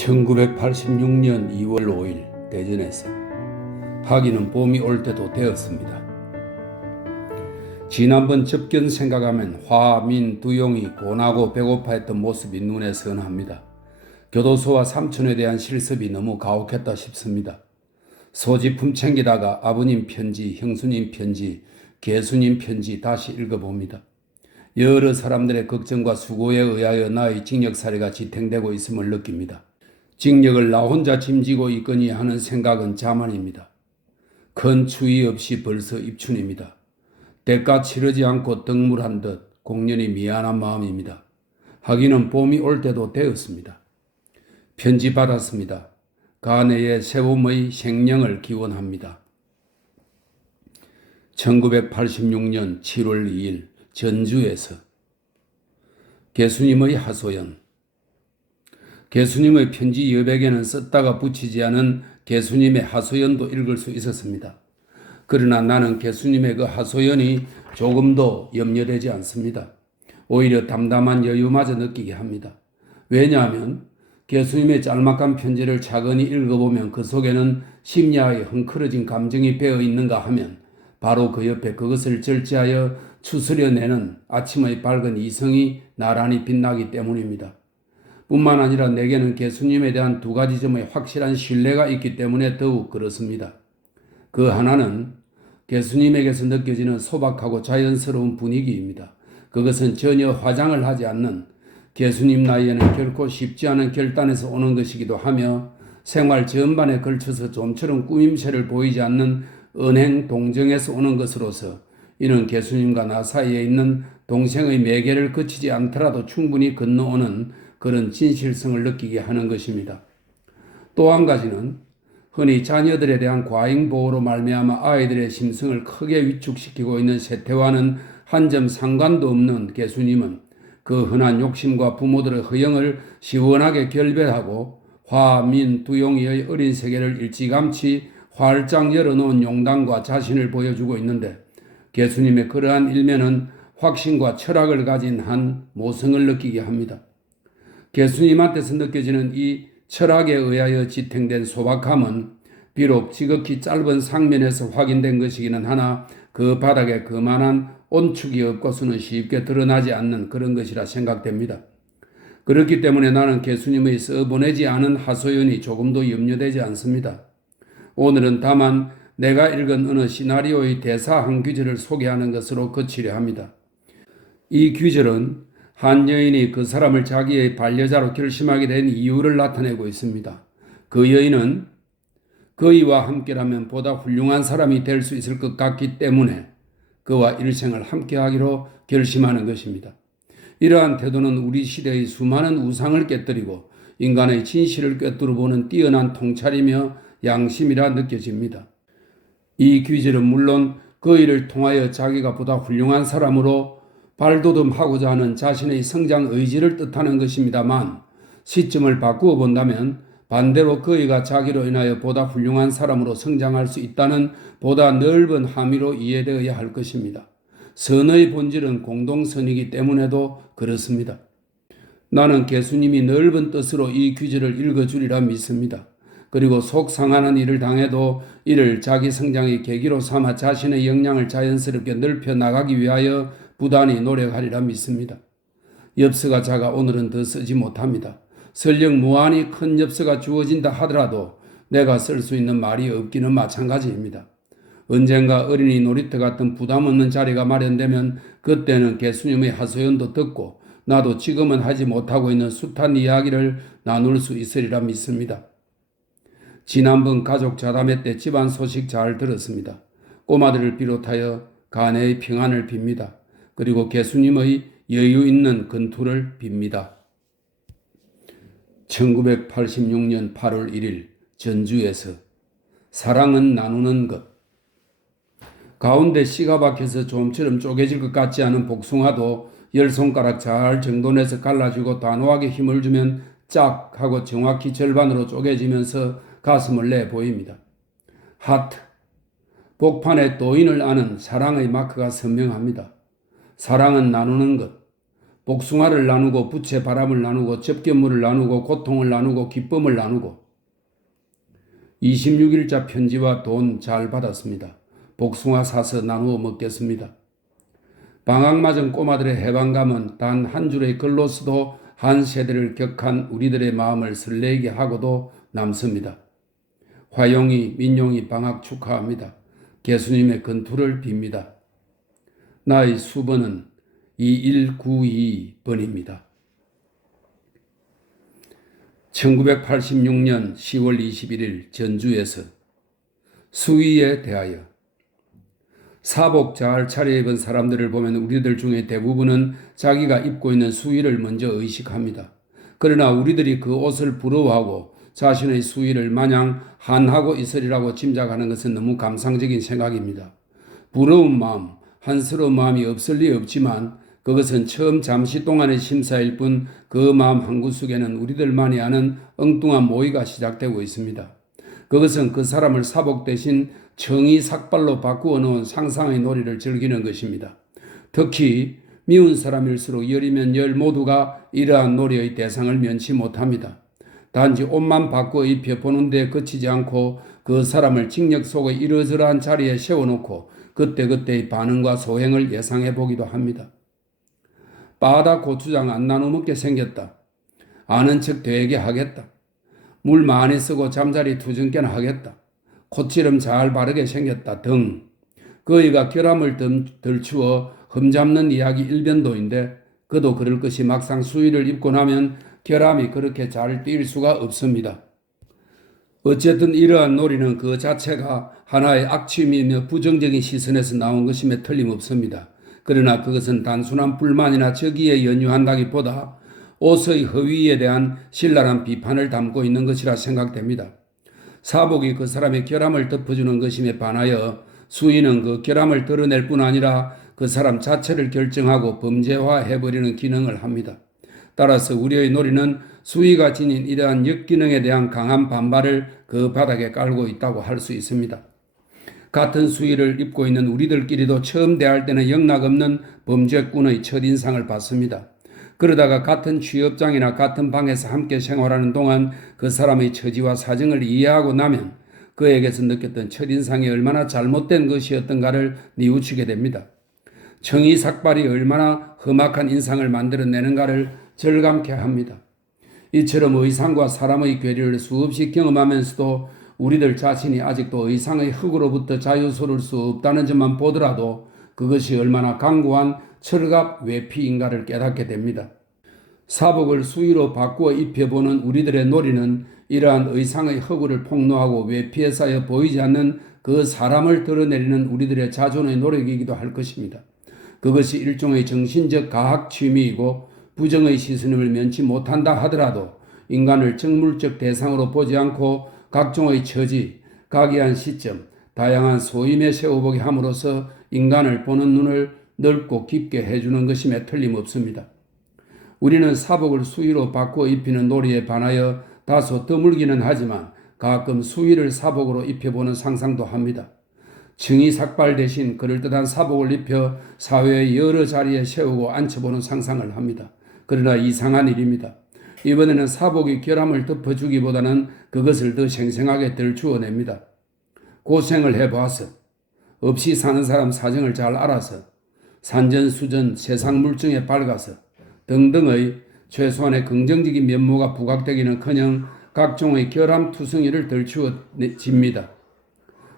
1986년 2월 5일 대전에서 하기는 봄이 올 때도 되었습니다. 지난번 접견 생각하면 화, 민, 두용이 고나고 배고파했던 모습이 눈에 선합니다. 교도소와 삼촌에 대한 실습이 너무 가혹했다 싶습니다. 소지품 챙기다가 아버님 편지, 형수님 편지, 개수님 편지 다시 읽어봅니다. 여러 사람들의 걱정과 수고에 의하여 나의 징역살이가 지탱되고 있음을 느낍니다. 징역을 나 혼자 짐지고 있거니 하는 생각은 자만입니다. 큰 추위 없이 벌써 입춘입니다. 대가 치르지 않고 덕물한 듯 공연히 미안한 마음입니다. 하기는 봄이 올 때도 되었습니다. 편지 받았습니다. 가내의 새봄의 생령을 기원합니다. 1986년 7월 2일 전주에서 개수님의 하소연. 개수님의 편지 여백에는 썼다가 붙이지 않은 개수님의 하소연도 읽을 수 있었습니다. 그러나 나는 개수님의 그 하소연이 조금도 염려되지 않습니다. 오히려 담담한 여유마저 느끼게 합니다. 왜냐하면 개수님의 짤막한 편지를 차근히 읽어보면 그 속에는 심야의 헝클어진 감정이 배어 있는가 하면 바로 그 옆에 그것을 절제하여 추스려내는 아침의 밝은 이성이 나란히 빛나기 때문입니다. 뿐만 아니라 내게는 개수님에 대한 두 가지 점의 확실한 신뢰가 있기 때문에 더욱 그렇습니다. 그 하나는 개수님에게서 느껴지는 소박하고 자연스러운 분위기입니다. 그것은 전혀 화장을 하지 않는 개수님 나이에는 결코 쉽지 않은 결단에서 오는 것이기도 하며 생활 전반에 걸쳐서 좀처럼 꾸밈새를 보이지 않는 은행 동정에서 오는 것으로서 이는 개수님과 나 사이에 있는 동생의 매개를 거치지 않더라도 충분히 건너오는 그런 진실성을 느끼게 하는 것입니다. 또 한 가지는 흔히 자녀들에 대한 과잉보호로 말미암아 아이들의 심성을 크게 위축시키고 있는 세태와는 한 점 상관도 없는 개수님은 그 흔한 욕심과 부모들의 허영을 시원하게 결별하고 화, 민, 두용이의 어린 세계를 일찌감치 활짝 열어놓은 용당과 자신을 보여주고 있는데 개수님의 그러한 일면은 확신과 철학을 가진 한 모성을 느끼게 합니다. 개수님한테서 느껴지는 이 철학에 의하여 지탱된 소박함은 비록 지극히 짧은 상면에서 확인된 것이기는 하나 그 바닥에 그만한 온축이 없고서는 쉽게 드러나지 않는 그런 것이라 생각됩니다. 그렇기 때문에 나는 개수님의 써보내지 않은 하소연이 조금도 염려되지 않습니다. 오늘은 다만 내가 읽은 어느 시나리오의 대사 한 구절을 소개하는 것으로 그치려 합니다. 이 구절은 한 여인이 그 사람을 자기의 반려자로 결심하게 된 이유를 나타내고 있습니다. 그 여인은 그이와 함께라면 보다 훌륭한 사람이 될 수 있을 것 같기 때문에 그와 일생을 함께하기로 결심하는 것입니다. 이러한 태도는 우리 시대의 수많은 우상을 깨뜨리고 인간의 진실을 꿰뚫어보는 뛰어난 통찰이며 양심이라 느껴집니다. 이 구절은 물론 그이를 통하여 자기가 보다 훌륭한 사람으로 발돋움하고자 하는 자신의 성장 의지를 뜻하는 것입니다만 시점을 바꾸어 본다면 반대로 그이가 자기로 인하여 보다 훌륭한 사람으로 성장할 수 있다는 보다 넓은 함의로 이해되어야 할 것입니다. 선의 본질은 공동선이기 때문에도 그렇습니다. 나는 개수님이 넓은 뜻으로 이 구절을 읽어주리라 믿습니다. 그리고 속 상하는 일을 당해도 이를 자기 성장의 계기로 삼아 자신의 역량을 자연스럽게 넓혀 나가기 위하여 부단히 노력하리라 믿습니다. 엽서가 작아 오늘은 더 쓰지 못합니다. 설령 무한히 큰 엽서가 주어진다 하더라도 내가 쓸 수 있는 말이 없기는 마찬가지입니다. 언젠가 어린이 놀이터 같은 부담 없는 자리가 마련되면 그때는 개수님의 하소연도 듣고 나도 지금은 하지 못하고 있는 숱한 이야기를 나눌 수 있으리라 믿습니다. 지난번 가족 자담회 때 집안 소식 잘 들었습니다. 꼬마들을 비롯하여 가내의 평안을 빕니다. 그리고 개수님의 여유 있는 건투를 빕니다. 1986년 8월 1일 전주에서 사랑은 나누는 것. 가운데 씨가 박혀서 좀처럼 쪼개질 것 같지 않은 복숭아도 10손가락 잘 정돈해서 갈라주고 단호하게 힘을 주면 짝 하고 정확히 절반으로 쪼개지면서 가슴을 내 보입니다. 하트. 복판에 또인을 아는 사랑의 마크가 선명합니다. 사랑은 나누는 것. 복숭아를 나누고 부채 바람을 나누고 접견물을 나누고 고통을 나누고 기쁨을 나누고 26일자 편지와 돈 잘 받았습니다. 복숭아 사서 나누어 먹겠습니다. 방학 맞은 꼬마들의 해방감은 단 한 줄의 글로서도 한 세대를 격한 우리들의 마음을 설레게 하고도 남습니다. 화용이, 민용이 방학 축하합니다. 예수님의 건투를 빕니다. 나의 수번은 2192번입니다. 1986년 10월 21일 전주에서 수위에 대하여 사복 잘 차려입은 사람들을 보면 우리들 중에 대부분은 자기가 입고 있는 수위를 먼저 의식합니다. 그러나 우리들이 그 옷을 부러워하고 자신의 수위를 마냥 한하고 있으리라고 짐작하는 것은 너무 감상적인 생각입니다. 부러운 마음, 한스러운 마음이 없을 리 없지만 그것은 처음 잠시 동안의 심사일 뿐 그 마음 한구석에는 우리들만이 아는 엉뚱한 모의가 시작되고 있습니다. 그것은 그 사람을 사복 대신 정의 삭발로 바꾸어 놓은 상상의 놀이를 즐기는 것입니다. 특히 미운 사람일수록 열이면 열 모두가 이러한 놀이의 대상을 면치 못합니다. 단지 옷만 바꾸어 입혀보는 데 그치지 않고 그 사람을 징역 속의 이러저러한 자리에 세워놓고 그때그때의 반응과 소행을 예상해 보기도 합니다. 바다 고추장 안 나눠 먹게 생겼다. 아는 척 되게 하겠다. 물 많이 쓰고 잠자리 투정깨나 하겠다. 콧지름 잘 바르게 생겼다 등 그이가 결함을 덜 추어 흠잡는 이야기 일변도인데 그도 그럴 것이 막상 수의를 입고 나면 결함이 그렇게 잘 띌 수가 없습니다. 어쨌든 이러한 놀이는 그 자체가 하나의 악취미며 부정적인 시선에서 나온 것임에 틀림없습니다. 그러나 그것은 단순한 불만이나 적의에 연유한다기보다 옷의 허위에 대한 신랄한 비판을 담고 있는 것이라 생각됩니다. 사복이 그 사람의 결함을 덮어주는 것임에 반하여 수의는 그 결함을 드러낼 뿐 아니라 그 사람 자체를 결정하고 범죄화해버리는 기능을 합니다. 따라서 우리의 놀이는 수의가 지닌 이러한 역기능에 대한 강한 반발을 그 바닥에 깔고 있다고 할 수 있습니다. 같은 수의를 입고 있는 우리들끼리도 처음 대할 때는 영락없는 범죄꾼의 첫인상을 받습니다. 그러다가 같은 취업장이나 같은 방에서 함께 생활하는 동안 그 사람의 처지와 사정을 이해하고 나면 그에게서 느꼈던 첫인상이 얼마나 잘못된 것이었던가를 뉘우치게 됩니다. 정의 삭발이 얼마나 험악한 인상을 만들어내는가를 절감케 합니다. 이처럼 의상과 사람의 괴리를 수없이 경험하면서도 우리들 자신이 아직도 의상의 흙으로부터 자유스러울 수 없다는 점만 보더라도 그것이 얼마나 강고한 철갑 외피인가를 깨닫게 됩니다. 사복을 수의로 바꾸어 입혀보는 우리들의 놀이는 이러한 의상의 허구를 폭로하고 외피에 쌓여 보이지 않는 그 사람을 드러내리는 우리들의 자존의 노력이기도 할 것입니다. 그것이 일종의 정신적 가학 취미이고 부정의 시선을 면치 못한다 하더라도 인간을 정물적 대상으로 보지 않고 각종의 처지, 각이한 시점, 다양한 소임에 세워보게 함으로써 인간을 보는 눈을 넓고 깊게 해주는 것임에 틀림없습니다. 우리는 사복을 수의로 바꾸어 입히는 놀이에 반하여 다소 드물기는 하지만 가끔 수의를 사복으로 입혀보는 상상도 합니다. 정의 삭발 대신 그럴듯한 사복을 입혀 사회의 여러 자리에 세우고 앉혀보는 상상을 합니다. 그러나 이상한 일입니다. 이번에는 사복이 결함을 덮어주기보다는 그것을 더 생생하게 덜 주어냅니다. 고생을 해봐서, 없이 사는 사람 사정을 잘 알아서, 산전수전 세상 물증에 밝아서 등등의 최소한의 긍정적인 면모가 부각되기는커녕 각종의 결함투성이를 덜 주어집니다.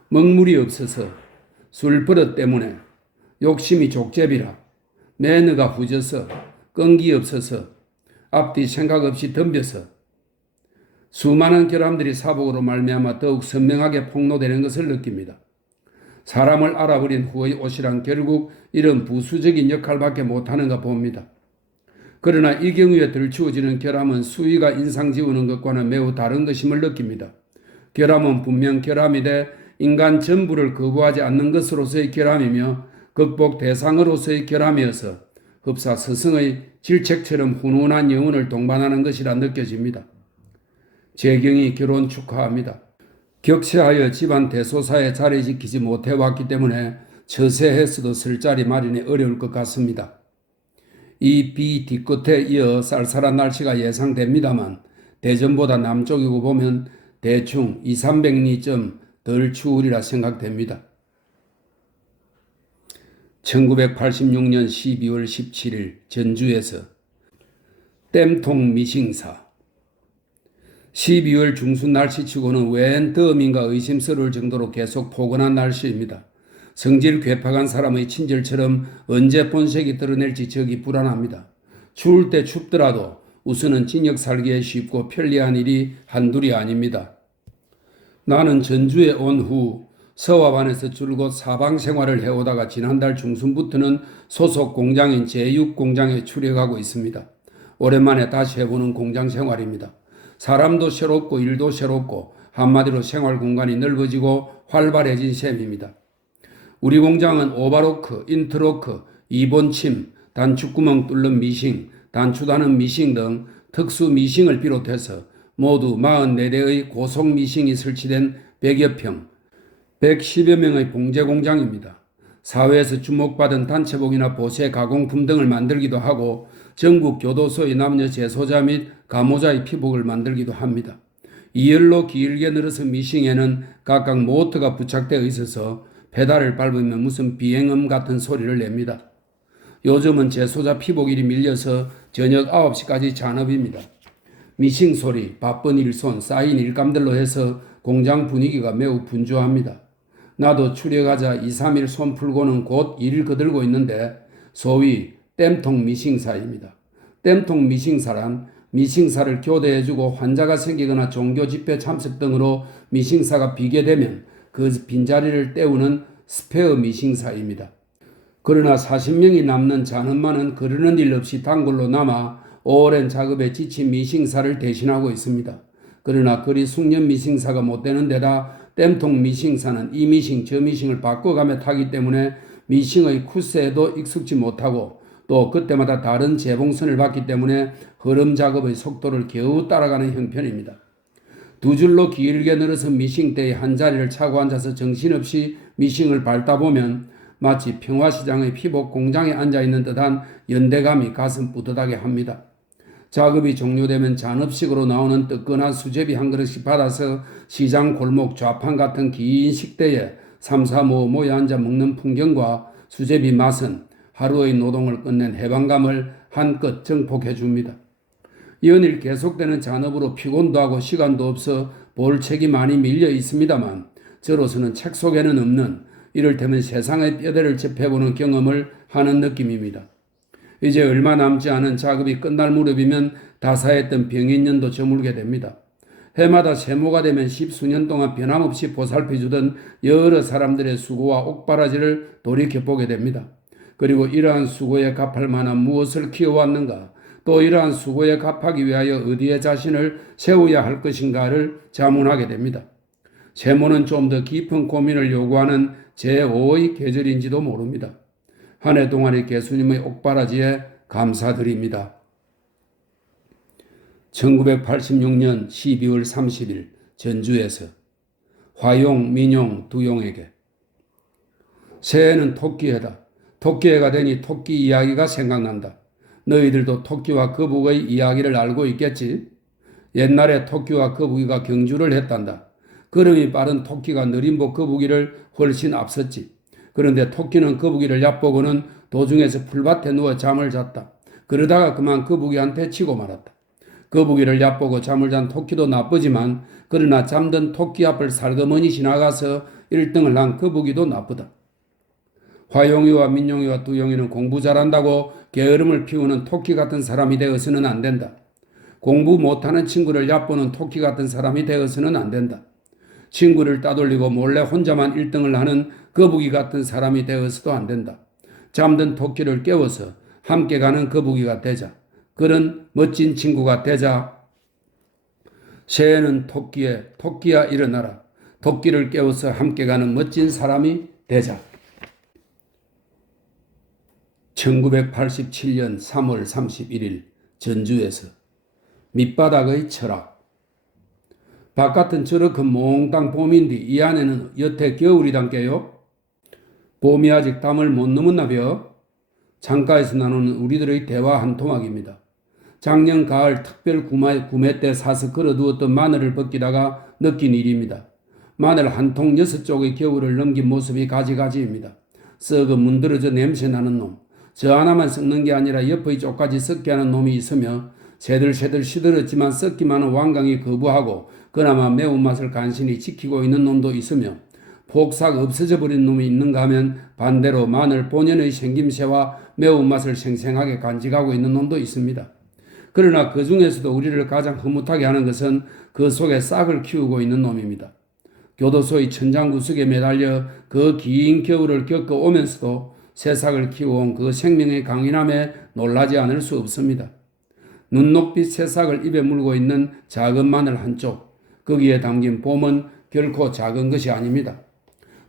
먹물이 없어서, 술버릇 때문에, 욕심이 족제비라, 매너가 후져서, 끈기 없어서, 앞뒤 생각 없이 덤벼서 수많은 결함들이 사복으로 말미암아 더욱 선명하게 폭로되는 것을 느낍니다. 사람을 알아버린 후의 옷이란 결국 이런 부수적인 역할밖에 못하는가 봅니다. 그러나 이 경우에 덜추어지는 결함은 수위가 인상 지우는 것과는 매우 다른 것임을 느낍니다. 결함은 분명 결함이되 인간 전부를 거부하지 않는 것으로서의 결함이며 극복 대상으로서의 결함이어서 흡사 스승의 질책처럼 훈훈한 영혼을 동반하는 것이라 느껴집니다. 재경이 결혼 축하합니다. 격세하여 집안 대소사에 자리 지키지 못해왔기 때문에 처세했어도 설 자리 마련이 어려울 것 같습니다. 이 비 뒤끝에 이어 쌀쌀한 날씨가 예상됩니다만 대전보다 남쪽이고 보면 대충 200~300리쯤 덜 추우리라 생각됩니다. 1986년 12월 17일 전주에서 땜통 미싱사. 12월 중순 날씨치고는 웬 덤인가 의심스러울 정도로 계속 포근한 날씨입니다. 성질 괴팍한 사람의 친절처럼 언제 본색이 드러낼지 적이 불안합니다. 추울 때 춥더라도 우선은 진역 살기에 쉽고 편리한 일이 한둘이 아닙니다. 나는 전주에 온 후 서화반에서 줄곧 사방 생활을 해오다가 지난달 중순부터는 소속 공장인 제6공장에 출역하고 있습니다. 오랜만에 다시 해보는 공장 생활입니다. 사람도 새롭고 일도 새롭고 한마디로 생활 공간이 넓어지고 활발해진 셈입니다. 우리 공장은 오바로크, 인트로크, 이본침, 단축구멍 뚫는 미싱, 단추다는 미싱 등 특수 미싱을 비롯해서 모두 44대의 고속 미싱이 설치된 100여 평, 110여 명의 봉제 공장입니다. 사회에서 주목받은 단체복이나 보세 가공품 등을 만들기도 하고 전국 교도소의 남녀 재소자 및 가모자의 피복을 만들기도 합니다. 2열로 길게 늘어서 미싱에는 각각 모터가 부착되어 있어서 페달을 밟으면 무슨 비행음 같은 소리를 냅니다. 요즘은 재소자 피복일이 밀려서 저녁 9시까지 잔업입니다. 미싱 소리, 바쁜 일손, 쌓인 일감들로 해서 공장 분위기가 매우 분주합니다. 나도 출역하자 2~3일 손 풀고는 곧 일을 거들고 있는데 소위 땜통 미싱사입니다. 땜통 미싱사란 미싱사를 교대해주고 환자가 생기거나 종교 집회 참석 등으로 미싱사가 비게 되면 그 빈자리를 때우는 스페어 미싱사입니다. 그러나 40명이 남는 잔업만은 그러는 일 없이 단골로 남아 오랜 작업에 지친 미싱사를 대신하고 있습니다. 그러나 그리 숙련 미싱사가 못 되는 데다 땜통 미싱사는 이 미싱 저 미싱을 바꿔가며 타기 때문에 미싱의 쿠스에도 익숙지 못하고 또 그때마다 다른 재봉선을 받기 때문에 흐름 작업의 속도를 겨우 따라가는 형편입니다. 두 줄로 길게 늘어서 미싱대의 한 자리를 차고 앉아서 정신없이 미싱을 밟다 보면 마치 평화시장의 피복 공장에 앉아있는 듯한 연대감이 가슴 뿌듯하게 합니다. 작업이 종료되면 잔업식으로 나오는 뜨끈한 수제비 한 그릇씩 받아서 시장 골목 좌판 같은 긴 식대에 삼삼오오 모여 앉아 먹는 풍경과 수제비 맛은 하루의 노동을 끝낸 해방감을 한껏 정복해 줍니다. 연일 계속되는 잔업으로 피곤도 하고 시간도 없어 볼 책이 많이 밀려 있습니다만 저로서는 책 속에는 없는 이를테면 세상의 뼈대를 접해보는 경험을 하는 느낌입니다. 이제 얼마 남지 않은 작업이 끝날 무렵이면 다사했던 병인년도 저물게 됩니다. 해마다 세모가 되면 십수년 동안 변함없이 보살펴주던 여러 사람들의 수고와 옥바라지를 돌이켜보게 됩니다. 그리고 이러한 수고에 갚을 만한 무엇을 키워왔는가, 또 이러한 수고에 갚하기 위하여 어디에 자신을 세워야 할 것인가를 자문하게 됩니다. 세모는 좀 더 깊은 고민을 요구하는 제5의 계절인지도 모릅니다. 한 해 동안의 개수님의 옥바라지에 감사드립니다. 1986년 12월 30일 전주에서 화용, 민용 두 용에게 새해는 토끼해다. 토끼해가 되니 토끼 이야기가 생각난다. 너희들도 토끼와 거북의 이야기를 알고 있겠지? 옛날에 토끼와 거북이가 경주를 했단다. 걸음이 빠른 토끼가 느림보 거북이를 훨씬 앞섰지. 그런데 토끼는 거북이를 얕보고는 도중에서 풀밭에 누워 잠을 잤다. 그러다가 그만 거북이한테 치고 말았다. 거북이를 얕보고 잠을 잔 토끼도 나쁘지만 그러나 잠든 토끼 앞을 살그머니 지나가서 1등을 한 거북이도 나쁘다. 화용이와 민용이와 두용이는 공부 잘한다고 게으름을 피우는 토끼 같은 사람이 되어서는 안 된다. 공부 못하는 친구를 얕보는 토끼 같은 사람이 되어서는 안 된다. 친구를 따돌리고 몰래 혼자만 1등을 하는 거북이 같은 사람이 되어서도 안 된다. 잠든 토끼를 깨워서 함께 가는 거북이가 되자. 그런 멋진 친구가 되자. 새해는 토끼야 일어나라. 토끼를 깨워서 함께 가는 멋진 사람이 되자. 1987년 3월 31일 전주에서 밑바닥의 철학. 바깥은 저렇게 몽땅 봄인데 이 안에는 여태 겨울이단께요? 봄이 아직 담을 못 넘었나벼? 창가에서 나누는 우리들의 대화 한 토막입니다. 작년 가을 특별 구매 때 사서 걸어두었던 마늘을 벗기다가 느낀 일입니다. 마늘 한 통 6쪽의 겨울을 넘긴 모습이 가지가지입니다. 썩어 문드러져 냄새나는 놈, 저 하나만 썩는 게 아니라 옆의 쪽까지 썩게 하는 놈이 있으며 새들새들 시들었지만 썩기만은 완강히 거부하고 그나마 매운맛을 간신히 지키고 있는 놈도 있으며 폭삭 없어져 버린 놈이 있는가 하면 반대로 마늘 본연의 생김새와 매운맛을 생생하게 간직하고 있는 놈도 있습니다. 그러나 그 중에서도 우리를 가장 흐뭇하게 하는 것은 그 속에 싹을 키우고 있는 놈입니다. 교도소의 천장구석에 매달려 그 긴 겨울을 겪어오면서도 새싹을 키워온 그 생명의 강인함에 놀라지 않을 수 없습니다. 눈높이 새싹을 입에 물고 있는 작은 마늘 한쪽, 거기에 담긴 봄은 결코 작은 것이 아닙니다.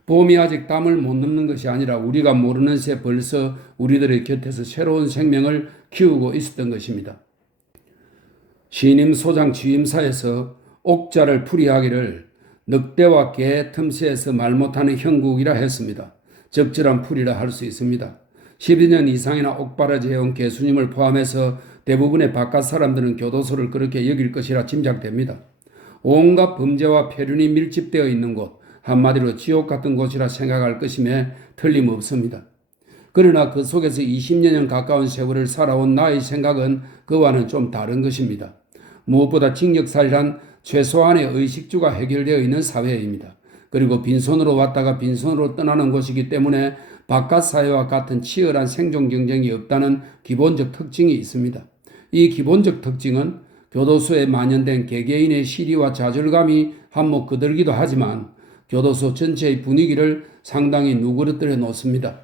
봄이 아직 담을 못 넘는 것이 아니라 우리가 모르는 새 벌써 우리들의 곁에서 새로운 생명을 키우고 있었던 것입니다. 신임 소장 취임사에서 옥자를 풀이하기를 늑대와 개 틈새에서 말 못하는 형국이라 했습니다. 적절한 풀이라 할 수 있습니다. 12년 이상이나 옥바라지 해온 개수님을 포함해서 대부분의 바깥 사람들은 교도소를 그렇게 여길 것이라 짐작됩니다. 온갖 범죄와 폐륜이 밀집되어 있는 곳, 한마디로 지옥 같은 곳이라 생각할 것임에 틀림없습니다. 그러나 그 속에서 20년여 가까운 세월을 살아온 나의 생각은 그와는 좀 다른 것입니다. 무엇보다 징역살이란 최소한의 의식주가 해결되어 있는 사회입니다. 그리고 빈손으로 왔다가 빈손으로 떠나는 곳이기 때문에 바깥 사회와 같은 치열한 생존 경쟁이 없다는 기본적 특징이 있습니다. 이 기본적 특징은 교도소에 만연된 개개인의 시리와 좌절감이 한몫 거들기도 하지만 교도소 전체의 분위기를 상당히 누그러뜨려 놓습니다.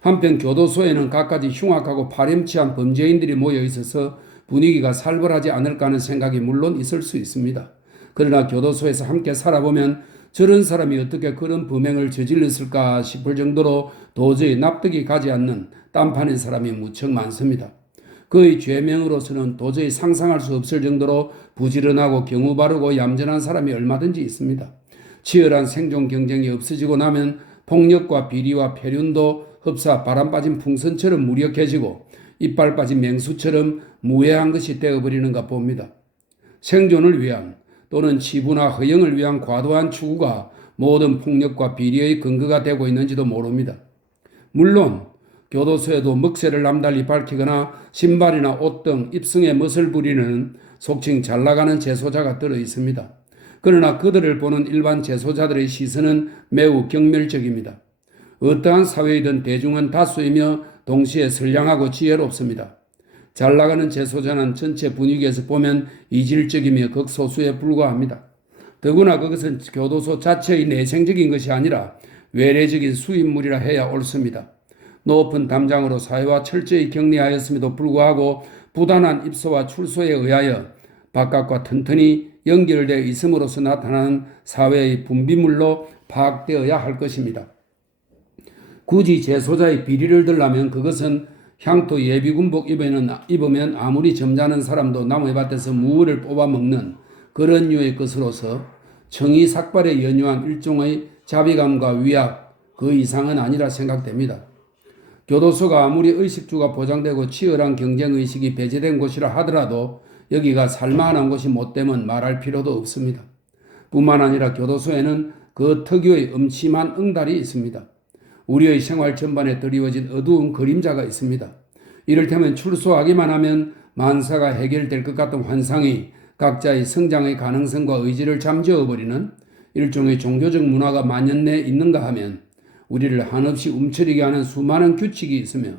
한편 교도소에는 갖가지 흉악하고 파렴치한 범죄인들이 모여 있어서 분위기가 살벌하지 않을까 하는 생각이 물론 있을 수 있습니다. 그러나 교도소에서 함께 살아보면 저런 사람이 어떻게 그런 범행을 저질렀을까 싶을 정도로 도저히 납득이 가지 않는 딴판인 사람이 무척 많습니다. 그의 죄명으로서는 도저히 상상할 수 없을 정도로 부지런하고 경우 바르고 얌전한 사람이 얼마든지 있습니다. 치열한 생존 경쟁이 없어지고 나면 폭력과 비리와 폐륜도 흡사 바람 빠진 풍선처럼 무력해지고 이빨 빠진 맹수처럼 무해한 것이 되어버리는가 봅니다. 생존을 위한 또는 치부나 허영을 위한 과도한 추구가 모든 폭력과 비리의 근거가 되고 있는지도 모릅니다. 물론 교도소에도 먹새를 남달리 밝히거나 신발이나 옷 등 입성의 멋을 부리는 속칭 잘나가는 재소자가 들어 있습니다. 그러나 그들을 보는 일반 재소자들의 시선은 매우 경멸적입니다. 어떠한 사회이든 대중은 다수이며 동시에 선량하고 지혜롭습니다. 잘나가는 재소자는 전체 분위기에서 보면 이질적이며 극소수에 불과합니다. 더구나 그것은 교도소 자체의 내생적인 것이 아니라 외래적인 수입물이라 해야 옳습니다. 높은 담장으로 사회와 철저히 격리하였음에도 불구하고 부단한 입소와 출소에 의하여 바깥과 튼튼히 연결되어 있음으로써 나타나는 사회의 분비물로 파악되어야 할 것입니다. 굳이 재소자의 비리를 들라면 그것은 향토 예비군복 입으면 아무리 점잖은 사람도 남의 밭에서 무를 뽑아먹는 그런 류의 것으로서 청이 삭발에 연유한 일종의 자비감과 위약 그 이상은 아니라 생각됩니다. 교도소가 아무리 의식주가 보장되고 치열한 경쟁의식이 배제된 곳이라 하더라도 여기가 살만한 곳이 못되면 말할 필요도 없습니다. 뿐만 아니라 교도소에는 그 특유의 음침한 응달이 있습니다. 우리의 생활 전반에 드리워진 어두운 그림자가 있습니다. 이를테면 출소하기만 하면 만사가 해결될 것 같은 환상이 각자의 성장의 가능성과 의지를 잠재워버리는 일종의 종교적 문화가 만연해 있는가 하면 우리를 한없이 움츠리게 하는 수많은 규칙이 있으며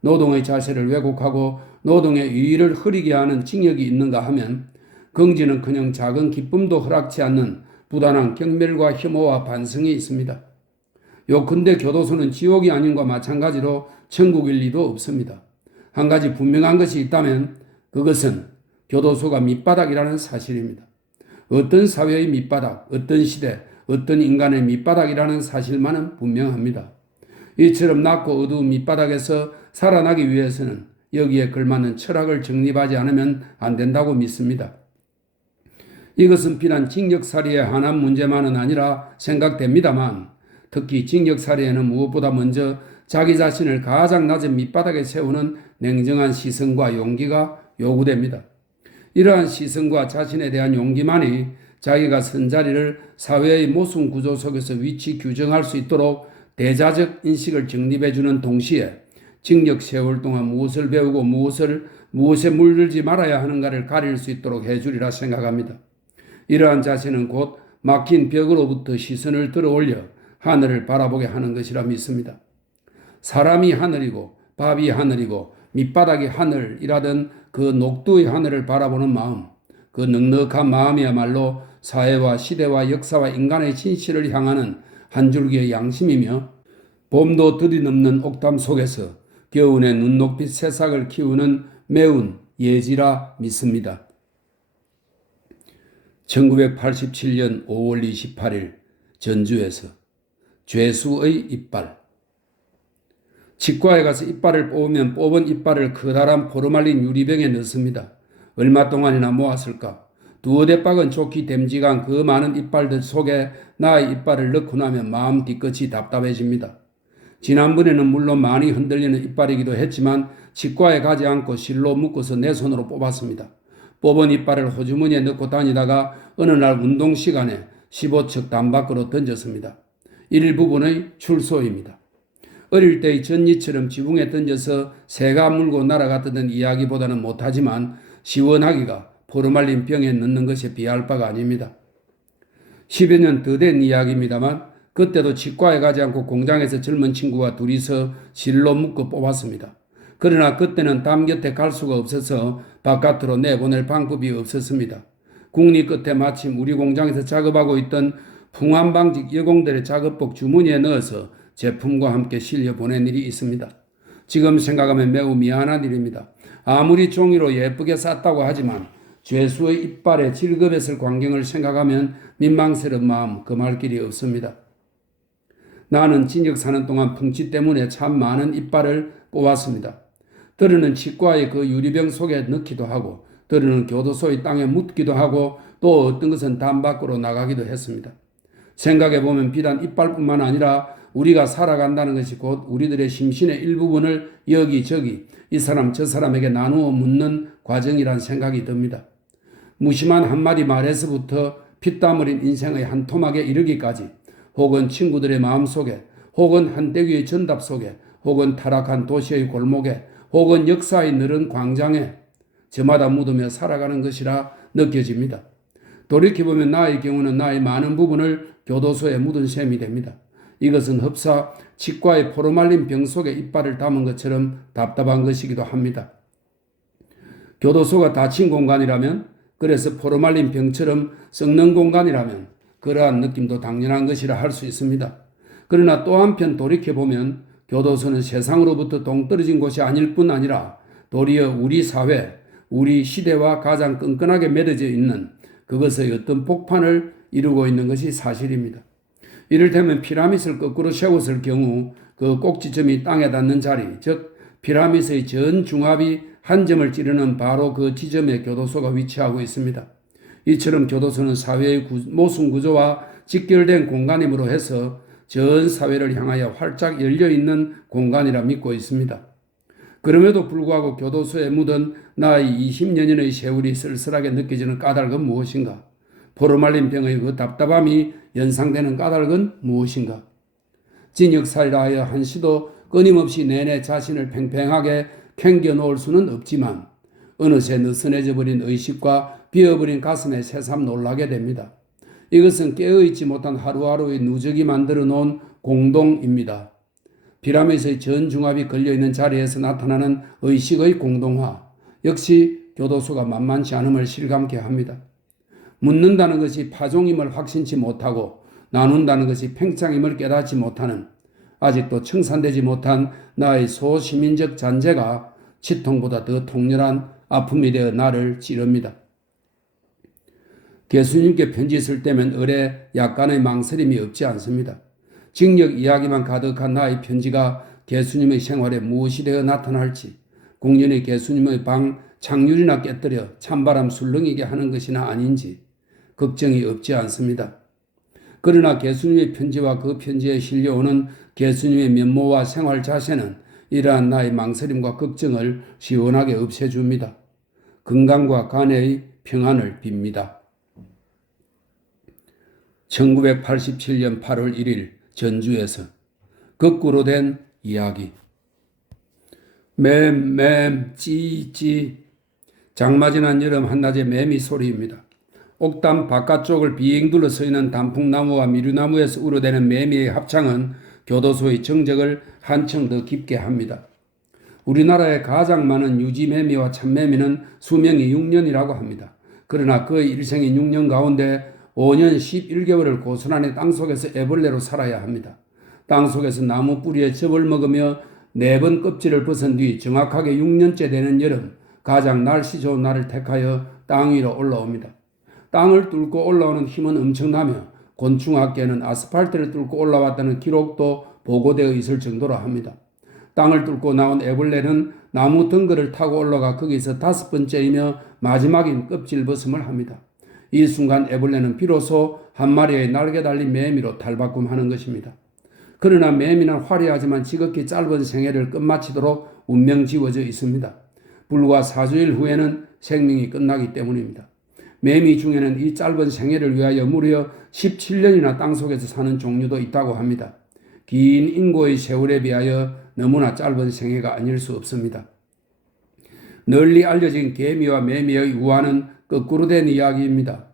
노동의 자세를 왜곡하고 노동의 유의를 흐리게 하는 징역이 있는가 하면 긍지는커녕 작은 기쁨도 허락치 않는 부단한 경멸과 혐오와 반성이 있습니다. 요컨대 교도소는 지옥이 아닌과 마찬가지로 천국일 리도 없습니다. 한 가지 분명한 것이 있다면 그것은 교도소가 밑바닥이라는 사실입니다. 어떤 사회의 밑바닥, 어떤 시대, 어떤 인간의 밑바닥이라는 사실만은 분명합니다. 이처럼 낮고 어두운 밑바닥에서 살아나기 위해서는 여기에 걸맞는 철학을 정립하지 않으면 안 된다고 믿습니다. 이것은 비단 징역살이에 한한 문제만은 아니라 생각됩니다만 특히 징역살이에는 무엇보다 먼저 자기 자신을 가장 낮은 밑바닥에 세우는 냉정한 시선과 용기가 요구됩니다. 이러한 시선과 자신에 대한 용기만이 자기가 선 자리를 사회의 모순 구조 속에서 위치 규정할 수 있도록 대자적 인식을 정립해주는 동시에 징역 세월 동안 무엇을 배우고 무엇에 물들지 말아야 하는가를 가릴 수 있도록 해주리라 생각합니다. 이러한 자세는 곧 막힌 벽으로부터 시선을 들어올려 하늘을 바라보게 하는 것이라 믿습니다. 사람이 하늘이고 밥이 하늘이고 밑바닥이 하늘이라던 그 녹두의 하늘을 바라보는 마음, 그 넉넉한 마음이야말로 사회와 시대와 역사와 인간의 진실을 향하는 한 줄기의 양심이며 봄도 들이넘는 옥담 속에서 겨울의 눈높이 새싹을 키우는 매운 예지라 믿습니다. 1987년 5월 28일 전주에서 죄수의 이빨. 치과에 가서 이빨을 뽑으면 뽑은 이빨을 커다란 포르말린 유리병에 넣습니다. 얼마 동안이나 모았을까? 두어 대박은 좋게 댐직한 그 많은 이빨들 속에 나의 이빨을 넣고 나면 마음 뒤끝이 답답해집니다. 지난번에는 물론 많이 흔들리는 이빨이기도 했지만 치과에 가지 않고 실로 묶어서 내 손으로 뽑았습니다. 뽑은 이빨을 호주머니에 넣고 다니다가 어느 날 운동 시간에 15척 담 밖으로 던졌습니다. 일부분의 출소입니다. 어릴 때의 전니처럼 지붕에 던져서 새가 물고 날아갔던 이야기보다는 못하지만 시원하기가 포르말린 병에 넣는 것에 비할 바가 아닙니다. 10여 년 더 된 이야기입니다만 그때도 치과에 가지 않고 공장에서 젊은 친구와 둘이서 실로 묶어 뽑았습니다. 그러나 그때는 담 곁에 갈 수가 없어서 바깥으로 내보낼 방법이 없었습니다. 국리 끝에 마침 우리 공장에서 작업하고 있던 풍암방직 여공들의 작업복 주머니에 넣어서 제품과 함께 실려 보낸 일이 있습니다. 지금 생각하면 매우 미안한 일입니다. 아무리 종이로 예쁘게 쌌다고 하지만 죄수의 이빨에 질겁했을 광경을 생각하면 민망스러운 마음 금할 길이 없습니다. 나는 징역 사는 동안 풍치 때문에 참 많은 이빨을 뽑았습니다. 들으는 치과의 그 유리병 속에 넣기도 하고 들으는 교도소의 땅에 묻기도 하고 또 어떤 것은 담 밖으로 나가기도 했습니다. 생각해보면 비단 이빨뿐만 아니라 우리가 살아간다는 것이 곧 우리들의 심신의 일부분을 여기저기 이 사람 저 사람에게 나누어 묻는 과정이란 생각이 듭니다. 무심한 한마디 말에서부터 피땀 흘린 인생의 한 토막에 이르기까지 혹은 친구들의 마음속에 혹은 한때기의 전답 속에 혹은 타락한 도시의 골목에 혹은 역사의 늘은 광장에 저마다 묻으며 살아가는 것이라 느껴집니다. 돌이켜보면 나의 경우는 나의 많은 부분을 교도소에 묻은 셈이 됩니다. 이것은 흡사 치과의 포르말린 병 속에 이빨을 담은 것처럼 답답한 것이기도 합니다. 교도소가 닫힌 공간이라면 그래서 포르말린 병처럼 썩는 공간이라면 그러한 느낌도 당연한 것이라 할 수 있습니다. 그러나 또 한편 돌이켜보면 교도소는 세상으로부터 동떨어진 곳이 아닐 뿐 아니라 도리어 우리 사회, 우리 시대와 가장 끈끈하게 맺어져 있는 그것의 어떤 복판을 이루고 있는 것이 사실입니다. 이를테면 피라밋을 거꾸로 세웠을 경우 그 꼭지점이 땅에 닿는 자리, 즉 피라밋의 전 중압이 한 점을 찌르는 바로 그 지점에 교도소가 위치하고 있습니다. 이처럼 교도소는 사회의 모순 구조와 직결된 공간이므로 해서 전 사회를 향하여 활짝 열려있는 공간이라 믿고 있습니다. 그럼에도 불구하고 교도소에 묻은 나의 20여 년의 세월이 쓸쓸하게 느껴지는 까닭은 무엇인가? 포르말린 병의 그 답답함이 연상되는 까닭은 무엇인가? 징역살이라 하여 한시도 끊임없이 내내 자신을 팽팽하게 캥겨 놓을 수는 없지만 어느새 느슨해져 버린 의식과 비어버린 가슴에 새삼 놀라게 됩니다. 이것은 깨어있지 못한 하루하루의 누적이 만들어 놓은 공동입니다. 피라밋의 전 중압이 걸려있는 자리에서 나타나는 의식의 공동화, 역시 교도소가 만만치 않음을 실감케 합니다. 묻는다는 것이 파종임을 확신치 못하고 나눈다는 것이 팽창임을 깨닫지 못하는 아직도 청산되지 못한 나의 소시민적 잔재가 치통보다 더 통렬한 아픔이 되어 나를 찌릅니다. 예수님께 편지 쓸 때면 을에 약간의 망설임이 없지 않습니다. 징역 이야기만 가득한 나의 편지가 예수님의 생활에 무엇이 되어 나타날지 공연히 예수님의 방 창률이나 깨뜨려 찬바람 술렁이게 하는 것이나 아닌지 걱정이 없지 않습니다. 그러나 예수님의 편지와 그 편지에 실려오는 예수님의 면모와 생활 자세는 이러한 나의 망설임과 걱정을 시원하게 없애줍니다. 건강과 간의 평안을 빕니다. 1987년 8월 1일 전주에서 거꾸로 된 이야기. 맴 찌찌. 장마 지난 여름 한낮의 매미 소리입니다. 옥담 바깥쪽을 빙 둘러서 있는 단풍나무와 미류나무에서 우러대는 매미의 합창은 교도소의 정적을 한층 더 깊게 합니다. 우리나라에 가장 많은 유지매미와 참매미는 수명이 6년이라고 합니다. 그러나 그의 일생인 6년 가운데 5년 11개월을 고스란히 땅속에서 애벌레로 살아야 합니다. 땅속에서 나무 뿌리에 즙을 먹으며 4번 껍질을 벗은 뒤 정확하게 6년째 되는 여름, 가장 날씨 좋은 날을 택하여 땅 위로 올라옵니다. 땅을 뚫고 올라오는 힘은 엄청나며 곤충학계는 아스팔트를 뚫고 올라왔다는 기록도 보고되어 있을 정도로 합니다. 땅을 뚫고 나온 애벌레는 나무 덩굴을 타고 올라가 거기서 5번째이며 마지막인 껍질 벗음을 합니다. 이 순간 애벌레는 비로소 한 마리의 날개 달린 매미로 탈바꿈하는 것입니다. 그러나 매미는 화려하지만 지극히 짧은 생애를 끝마치도록 운명 지워져 있습니다. 불과 4주일 후에는 생명이 끝나기 때문입니다. 매미 중에는 이 짧은 생애를 위하여 무려 17년이나 땅속에서 사는 종류도 있다고 합니다. 긴 인고의 세월에 비하여 너무나 짧은 생애가 아닐 수 없습니다. 널리 알려진 개미와 매미의 우화는 거꾸로 된 이야기입니다.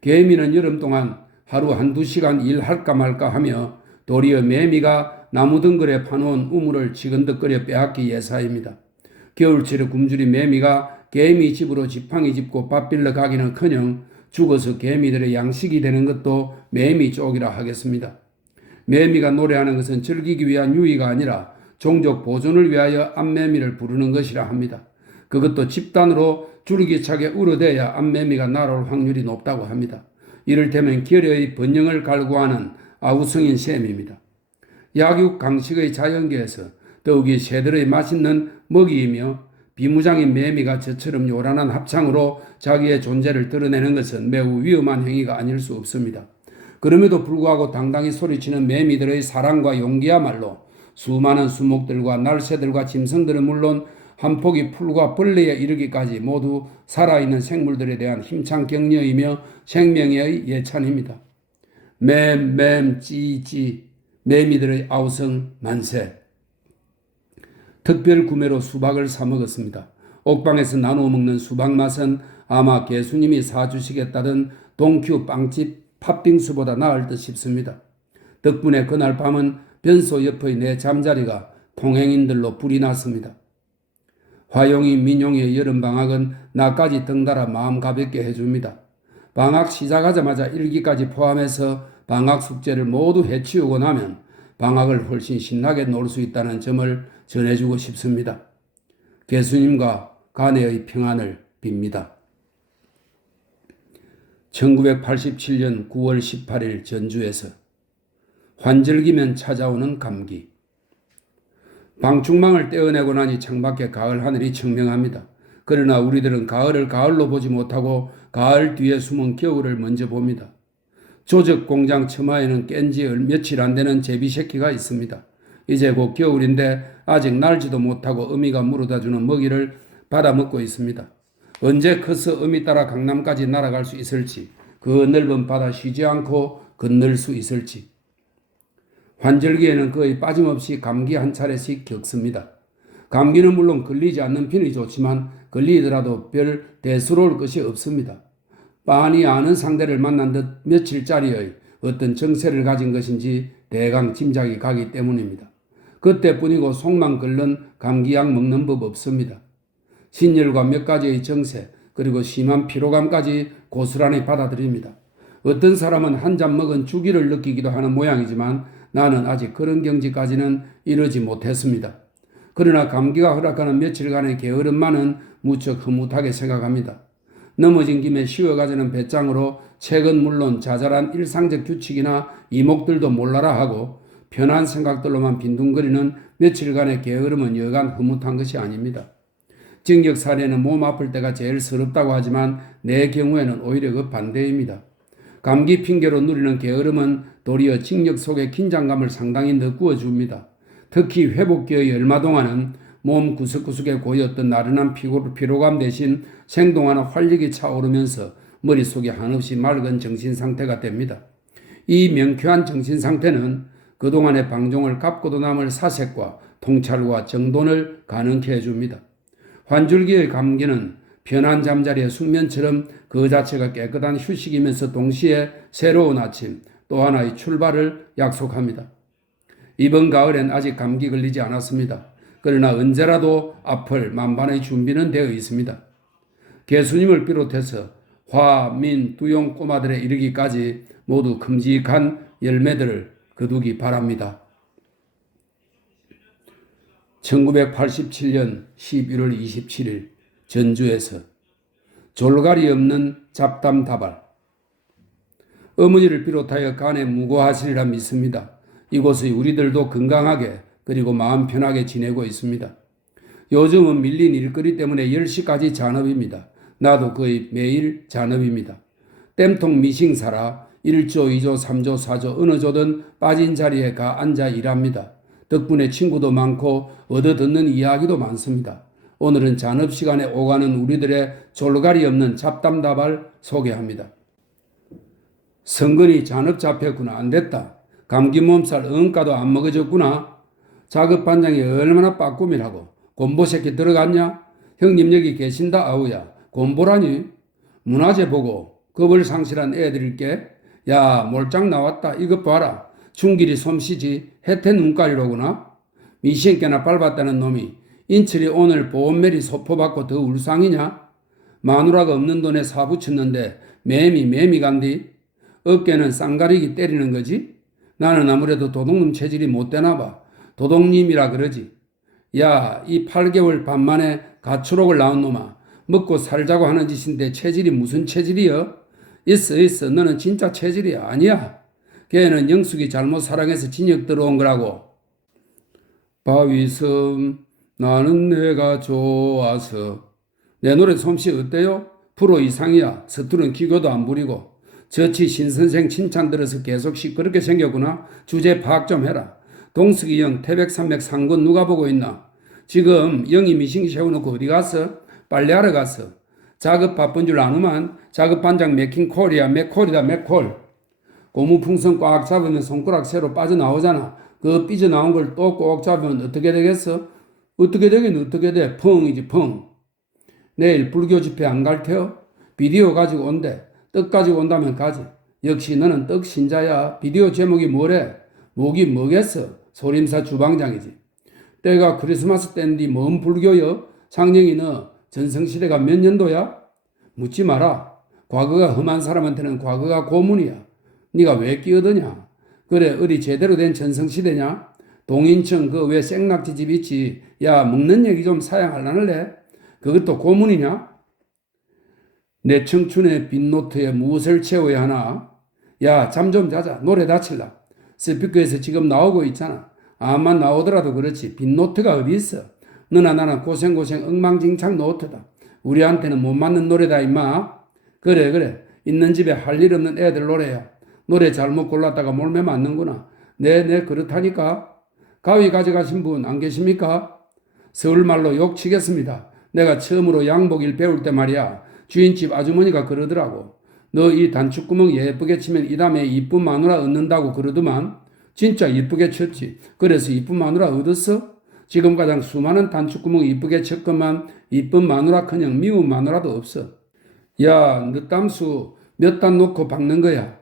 개미는 여름 동안 하루 한두 시간 일할까 말까 하며 도리어 매미가 나무 덩굴에 파놓은 우물을 지근덕거려 빼앗기 예사입니다. 겨울철에 굶주린 매미가 개미 집으로 지팡이 짚고 밥 빌러 가기는커녕 죽어서 개미들의 양식이 되는 것도 매미 쪽이라 하겠습니다. 매미가 노래하는 것은 즐기기 위한 유의가 아니라 종족 보존을 위하여 암매미를 부르는 것이라 합니다. 그것도 집단으로 줄기차게 울어대야 암매미가 날아올 확률이 높다고 합니다. 이를테면 결여의 번영을 갈구하는 아우성인 셈입니다. 약육 강식의 자연계에서 더욱이 새들의 맛있는 먹이이며 비무장인 매미가 저처럼 요란한 합창으로 자기의 존재를 드러내는 것은 매우 위험한 행위가 아닐 수 없습니다. 그럼에도 불구하고 당당히 소리치는 매미들의 사랑과 용기야말로 수많은 수목들과 날새들과 짐승들은 물론 한 폭의 풀과 벌레에 이르기까지 모두 살아있는 생물들에 대한 힘찬 격려이며 생명의 예찬입니다. 맴 찌찌 매미들의 아우성 만세. 특별 구매로 수박을 사 먹었습니다. 옥방에서 나누어 먹는 수박 맛은 아마 예수님이 사주시겠다던 동큐 빵집 팥빙수보다 나을 듯 싶습니다. 덕분에 그날 밤은 변소 옆의 내 잠자리가 통행인들로 불이 났습니다. 화용이 민용의 여름방학은 나까지 덩달아 마음 가볍게 해줍니다. 방학 시작하자마자 일기까지 포함해서 방학 숙제를 모두 해치우고 나면 방학을 훨씬 신나게 놀 수 있다는 점을 전해주고 싶습니다. 예수님과 가내의 평안을 빕니다. 1987년 9월 18일 전주에서 환절기면 찾아오는 감기. 방충망을 떼어내고 나니 창밖에 가을 하늘이 청명합니다. 그러나 우리들은 가을을 가을로 보지 못하고 가을 뒤에 숨은 겨울을 먼저 봅니다. 조적 공장 처마에는 깬 지 며칠 안 되는 제비 새끼가 있습니다. 이제 곧 겨울인데 아직 날지도 못하고 어미가 물어다주는 먹이를 받아먹고 있습니다. 언제 커서 어미 따라 강남까지 날아갈 수 있을지, 그 넓은 바다 쉬지 않고 건널 수 있을지. 환절기에는 거의 빠짐없이 감기 한 차례씩 겪습니다. 감기는 물론 걸리지 않는 편이 좋지만 걸리더라도 별 대수로울 것이 없습니다. 빤히 아는 상대를 만난 듯 며칠짜리의 어떤 정세를 가진 것인지 대강 짐작이 가기 때문입니다. 그때뿐이고 속만 끓는 감기약 먹는 법 없습니다. 신열과 몇 가지의 정세 그리고 심한 피로감까지 고스란히 받아들입니다. 어떤 사람은 한 잔 먹은 주기를 느끼기도 하는 모양이지만 나는 아직 그런 경지까지는 이르지 못했습니다. 그러나 감기가 허락하는 며칠간의 게으름만은 무척 흐뭇하게 생각합니다. 넘어진 김에 쉬어가자는 배짱으로 책은 물론 자잘한 일상적 규칙이나 이목들도 몰라라 하고 편한 생각들로만 빈둥거리는 며칠간의 게으름은 여간 흐뭇한 것이 아닙니다. 징격 사례는 몸 아플 때가 제일 서럽다고 하지만 내 경우에는 오히려 그 반대입니다. 감기 핑계로 누리는 게으름은 도리어 징역 속의 긴장감을 상당히 느꾸어 줍니다. 특히 회복기의 얼마 동안은 몸 구석구석에 고였던 나른한 피로감 대신 생동한 활력이 차오르면서 머릿속이 한없이 맑은 정신상태가 됩니다. 이 명쾌한 정신상태는 그동안의 방종을 갚고도 남을 사색과 통찰과 정돈을 가능케 해줍니다. 환절기의 감기는 편한 잠자리의 숙면처럼 그 자체가 깨끗한 휴식이면서 동시에 새로운 아침, 또 하나의 출발을 약속합니다. 이번 가을엔 아직 감기 걸리지 않았습니다. 그러나 언제라도 아플 만반의 준비는 되어 있습니다. 개수님을 비롯해서 화, 민, 두용 꼬마들에 이르기까지 모두 큼직한 열매들을 거두기 바랍니다. 1987년 11월 27일 전주에서 졸가리 없는 잡담다발. 어머니를 비롯하여 간에 무고하시리라 믿습니다. 이곳의 우리들도 건강하게 그리고 마음 편하게 지내고 있습니다. 요즘은 밀린 일거리 때문에 10시까지 잔업입니다. 나도 거의 매일 잔업입니다. 땜통 미싱사라 1조, 2조, 3조, 4조 어느 조든 빠진 자리에 가 앉아 일합니다. 덕분에 친구도 많고 얻어듣는 이야기도 많습니다. 오늘은 잔업시간에 오가는 우리들의 졸가리 없는 잡담다발 소개합니다. 성근이 잔업 잡혔구나. 안됐다. 감기 몸살 응가도 안 먹어졌구나. 작업반장이 얼마나 빠꿈이라고. 곰보새끼 들어갔냐? 형님 여기 계신다 아우야. 곰보라니? 문화재 보고 겁을 상실한 애들일게. 야 몰짱 나왔다. 이것 봐라. 중길이 솜씨지. 혜태 눈깔이로구나. 미신께나 밟았다는 놈이 인철이 오늘 보험메리 소포받고 더 울상이냐? 마누라가 없는 돈에 사붙였는데 매미 간디? 어깨는 쌍가리기 때리는 거지? 나는 아무래도 도둑놈 체질이 못 되나 봐. 도둑님이라 그러지. 야, 이 8개월 반 만에 가출옥을 나온 놈아. 먹고 살자고 하는 짓인데 체질이 무슨 체질이여? 있어. 너는 진짜 체질이 아니야. 걔는 영숙이 잘못 사랑해서 진역 들어온 거라고. 바위섬 나는 내가 좋아서. 내 노래 솜씨 어때요? 프로 이상이야. 서투른 기교도 안 부리고. 저치 신선생 칭찬 들어서 계속 시끄럽게 생겼구나. 주제 파악 좀 해라. 동숙이 형 태백산맥 상권 누가 보고 있나? 지금 영이 미싱 세워놓고 어디 갔어? 빨래하러 갔어. 작업 바쁜 줄 아누만 작업반장 맥킹콜이야. 맥콜이다 맥콜. 고무풍선 꽉 잡으면 손가락 새로 빠져나오잖아. 그 삐져나온 걸 또 꼭 잡으면 어떻게 되겠어? 어떻게 되긴 어떻게 돼? 펑이지 펑. 내일 불교 집회 안 갈 테요? 비디오 가지고 온대. 떡 가지고 온다면 가지. 역시 너는 떡 신자야. 비디오 제목이 뭐래? 뭐긴 뭐겠어. 소림사 주방장이지. 때가 크리스마스 때인데 뭔 불교여? 상령이 너 전성시대가 몇 년도야? 묻지 마라. 과거가 험한 사람한테는 과거가 고문이야. 네가 왜 끼어드냐? 그래 어디 제대로 된 전성시대냐? 동인천 그 왜 생낙지집 있지? 야 먹는 얘기 좀 사양할라는래? 그것도 고문이냐? 내 청춘의 빈노트에 무엇을 채워야 하나? 야 잠 좀 자자. 노래 다칠라. 스피커에서 지금 나오고 있잖아. 암만 나오더라도 그렇지. 빈노트가 어디 있어? 너나 나나 고생고생 엉망진창 노트다. 우리한테는 못 맞는 노래다 임마. 그래. 있는 집에 할 일 없는 애들 노래야. 노래 잘못 골랐다가 몰매 맞는구나. 네 그렇다니까. 가위 가져가신 분 안 계십니까? 서울말로 욕 치겠습니다. 내가 처음으로 양복일 배울 때 말이야. 주인집 아주머니가 그러더라고. 너 이 단추구멍 예쁘게 치면 이 다음에 이쁜 마누라 얻는다고 그러더만. 진짜 이쁘게 쳤지. 그래서 이쁜 마누라 얻었어? 지금 가장 수많은 단추구멍 이쁘게 쳤건만 이쁜 마누라커녕 미운 마누라도 없어. 야, 너 땀수 몇 단 놓고 박는 거야?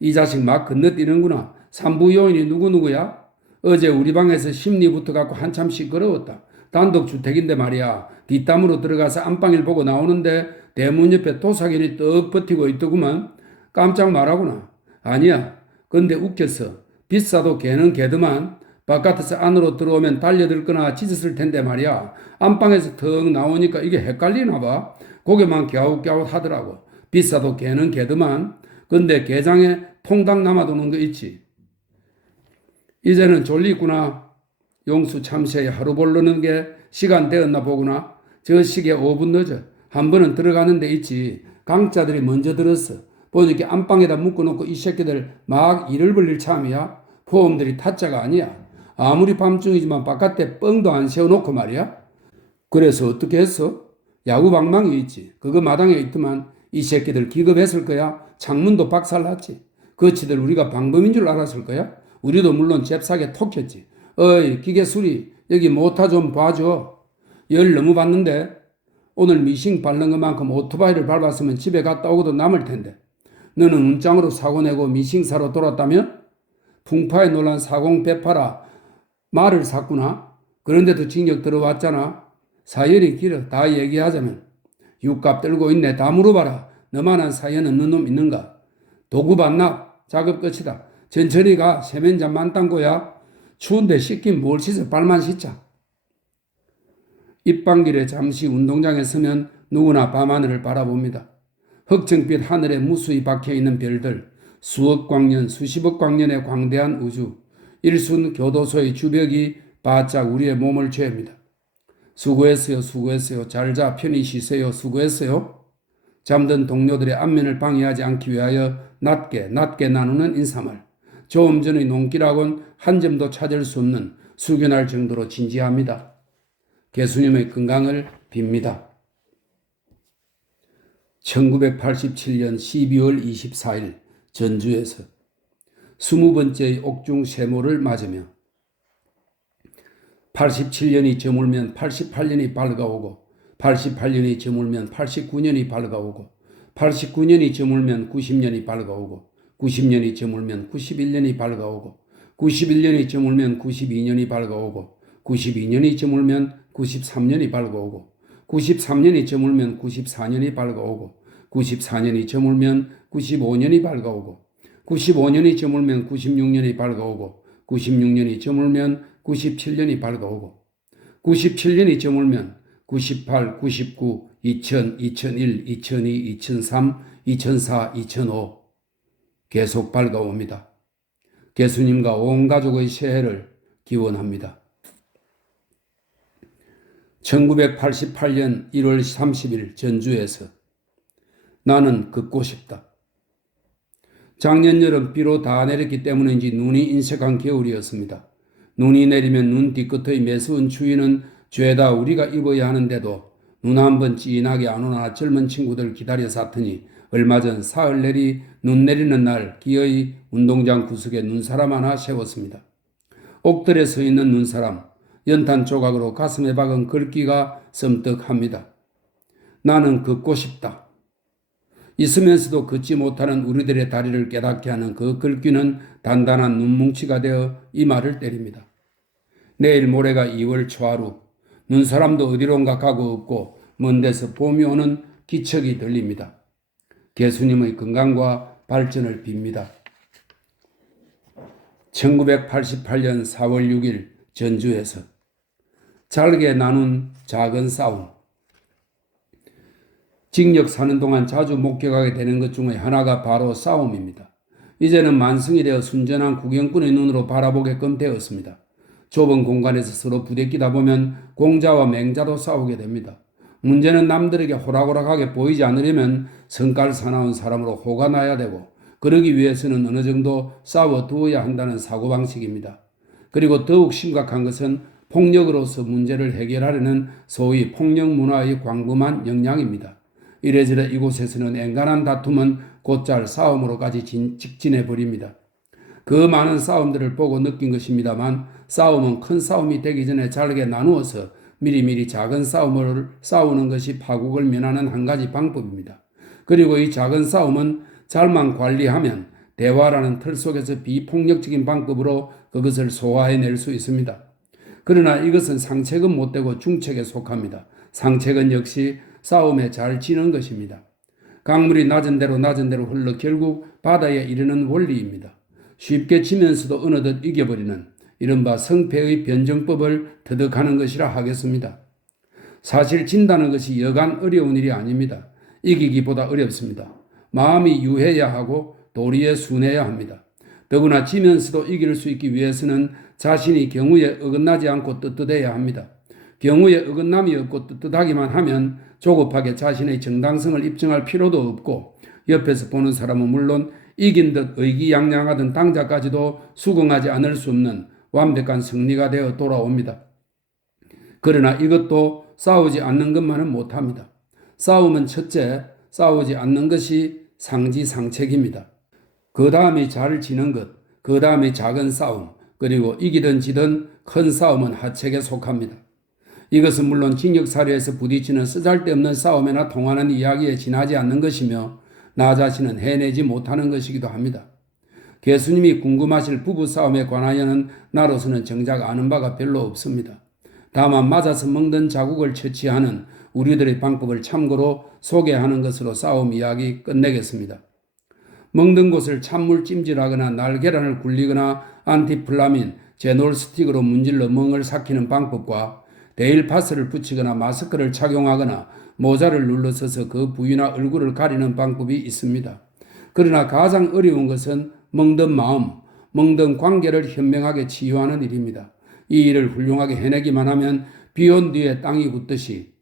이 자식 막 건너뛰는구나. 삼부 요인이 누구야? 어제 우리 방에서 심리부터 갖고 한참 시끄러웠다. 단독주택인데 말이야. 뒷담으로 들어가서 안방일 보고 나오는데 대문 옆에 도사견이 떡 버티고 있더구만. 깜짝 말하구나. 아니야. 근데 웃겼어. 비싸도 개는 개더만. 바깥에서 안으로 들어오면 달려들거나 짖었을 텐데 말이야. 안방에서 턱 나오니까 이게 헷갈리나 봐. 고개만 갸웃갸웃 하더라고. 비싸도 개는 개더만. 근데 게장에 통닭 남아도는 거 있지. 이제는 졸리구나. 용수 참새에 하루 보르는 게 시간 되었나 보구나. 저 시계 5분 늦어. 한 번은 들어가는 데 있지. 강자들이 먼저 들었어. 보니까 안방에다 묶어놓고 이 새끼들 막 일을 벌릴 참이야. 포함들이 타짜가 아니야. 아무리 밤중이지만 바깥에 뻥도 안 세워놓고 말이야. 그래서 어떻게 했어? 야구 방망이 있지. 그거 마당에 있더만 이 새끼들 기겁했을 거야. 창문도 박살났지. 그치들 우리가 방범인 줄 알았을 거야. 우리도 물론 잽싸게 톡했지. 어이 기계 수리 여기 모타 좀 봐줘. 열 너무 받는데 오늘 미싱 바른 것만큼 오토바이를 밟았으면 집에 갔다 오고도 남을 텐데. 너는 운장으로 사고 내고 미싱사로 돌았다면? 풍파에 놀란 사공 배파라 말을 샀구나. 그런데도 징역 들어왔잖아. 사연이 길어. 다 얘기하자면. 육갑 들고 있네. 다 물어봐라. 너만한 사연 없는 놈 있는가? 도구 반납. 작업 끝이다. 천천히 가. 세면자 만땅고야. 추운데 씻긴 뭘 씻어. 발만 씻자. 입방길에 잠시 운동장에 서면 누구나 밤하늘을 바라봅니다. 흑청빛 하늘에 무수히 박혀있는 별들, 수억 광년, 수십억 광년의 광대한 우주, 일순 교도소의 주벽이 바짝 우리의 몸을 죄입니다. 수고했어요, 수고했어요. 잘자 편히 쉬세요, 수고했어요. 잠든 동료들의 안면을 방해하지 않기 위하여 낮게 나누는 인사말. 조금 전의 농기라고는 한 점도 찾을 수 없는 숙연할 정도로 진지합니다. 예수님의 건강을 빕니다. 1987년 12월 24일 전주에서 20번째의 옥중 세모를 맞으며 87년이 저물면 88년이 밝아오고 88년이 저물면 89년이 밝아오고 89년이 저물면 90년이 밝아오고 90년이 저물면 91년이 밝아오고 91년이 저물면 92년이 밝아오고 92년이 저물면 93년이 밝아오고 93년이 저물면 94년이 밝아오고 94년이 저물면 95년이 밝아오고 95년이 저물면 96년이 밝아오고 96년이 저물면 97년이 밝아오고 97년이 저물면 98, 99, 2000, 2001, 2002, 2003, 2004, 2005 계속 밝아옵니다. 예수님과 온 가족의 새해를 기원합니다. 1988년 1월 30일 전주에서 나는 걷고 싶다. 작년 여름 비로 다 내렸기 때문인지 눈이 인색한 겨울이었습니다. 눈이 내리면 눈 뒤끝의 매서운 추위는 죄다 우리가 입어야 하는데도 눈 한 번 찐하게 안 오나 젊은 친구들 기다려 샀더니 얼마 전 사흘 내리 눈 내리는 날 기어이 운동장 구석에 눈사람 하나 세웠습니다. 옥들에 서 있는 눈사람, 연탄 조각으로 가슴에 박은 글귀가 섬뜩합니다. 나는 걷고 싶다. 있으면서도 걷지 못하는 우리들의 다리를 깨닫게 하는 그 글귀는 단단한 눈뭉치가 되어 이마를 때립니다. 내일 모레가 2월 초하루, 눈사람도 어디론가 가고 없고 먼 데서 봄이 오는 기척이 들립니다. 예수님의 건강과 발전을 빕니다. 1988년 4월 6일 전주에서 잘게 나눈 작은 싸움. 징역 사는 동안 자주 목격하게 되는 것 중에 하나가 바로 싸움입니다. 이제는 만성이 되어 순전한 구경꾼의 눈으로 바라보게끔 되었습니다. 좁은 공간에서 서로 부대끼다 보면 공자와 맹자도 싸우게 됩니다. 문제는 남들에게 호락호락하게 보이지 않으려면 성깔 사나운 사람으로 호가 나야 되고 그러기 위해서는 어느 정도 싸워두어야 한다는 사고방식입니다. 그리고 더욱 심각한 것은 폭력으로서 문제를 해결하려는 소위 폭력 문화의 광범한 영향입니다. 이래저래 이곳에서는 앵간한 다툼은 곧잘 싸움으로까지 직진해버립니다. 그 많은 싸움들을 보고 느낀 것입니다만 싸움은 큰 싸움이 되기 전에 잘게 나누어서 미리미리 작은 싸움을 싸우는 것이 파국을 면하는 한 가지 방법입니다. 그리고 이 작은 싸움은 잘만 관리하면 대화라는 틀 속에서 비폭력적인 방법으로 그것을 소화해낼 수 있습니다. 그러나 이것은 상책은 못되고 중책에 속합니다. 상책은 역시 싸움에 잘 지는 것입니다. 강물이 낮은 대로 흘러 결국 바다에 이르는 원리입니다. 쉽게 지면서도 어느덧 이겨버리는 이른바 성패의 변정법을 터득하는 것이라 하겠습니다. 사실 진다는 것이 여간 어려운 일이 아닙니다. 이기기보다 어렵습니다. 마음이 유해야 하고 도리에 순해야 합니다. 더구나 지면서도 이길 수 있기 위해서는 자신이 경우에 어긋나지 않고 떳떳해야 합니다. 경우에 어긋남이 없고 떳떳하기만 하면 조급하게 자신의 정당성을 입증할 필요도 없고 옆에서 보는 사람은 물론 이긴 듯 의기양양하던 당자까지도 수긍하지 않을 수 없는 완벽한 승리가 되어 돌아옵니다. 그러나 이것도 싸우지 않는 것만은 못합니다. 싸움은 첫째, 싸우지 않는 것이 상지상책입니다. 그 다음에 잘 지는 것, 그 다음에 작은 싸움, 그리고 이기든 지든 큰 싸움은 하책에 속합니다. 이것은 물론 징역사례에서 부딪히는 쓰잘데없는 싸움이나 통하는 이야기에 지나지 않는 것이며 나 자신은 해내지 못하는 것이기도 합니다. 예수님이 궁금하실 부부싸움에 관하여는 나로서는 정작 아는 바가 별로 없습니다. 다만 맞아서 먹는 자국을 처치하는 우리들의 방법을 참고로 소개하는 것으로 싸움 이야기 끝내겠습니다. 먹는 곳을 찬물 찜질하거나 날계란을 굴리거나 안티플라민, 제놀 스틱으로 문질러 멍을 삭히는 방법과 데일파스를 붙이거나 마스크를 착용하거나 모자를 눌러서서 그 부위나 얼굴을 가리는 방법이 있습니다. 그러나 가장 어려운 것은 먹던 마음, 먹던 관계를 현명하게 치유하는 일입니다. 이 일을 훌륭하게 해내기만 하면 비온 뒤에 땅이 굳듯이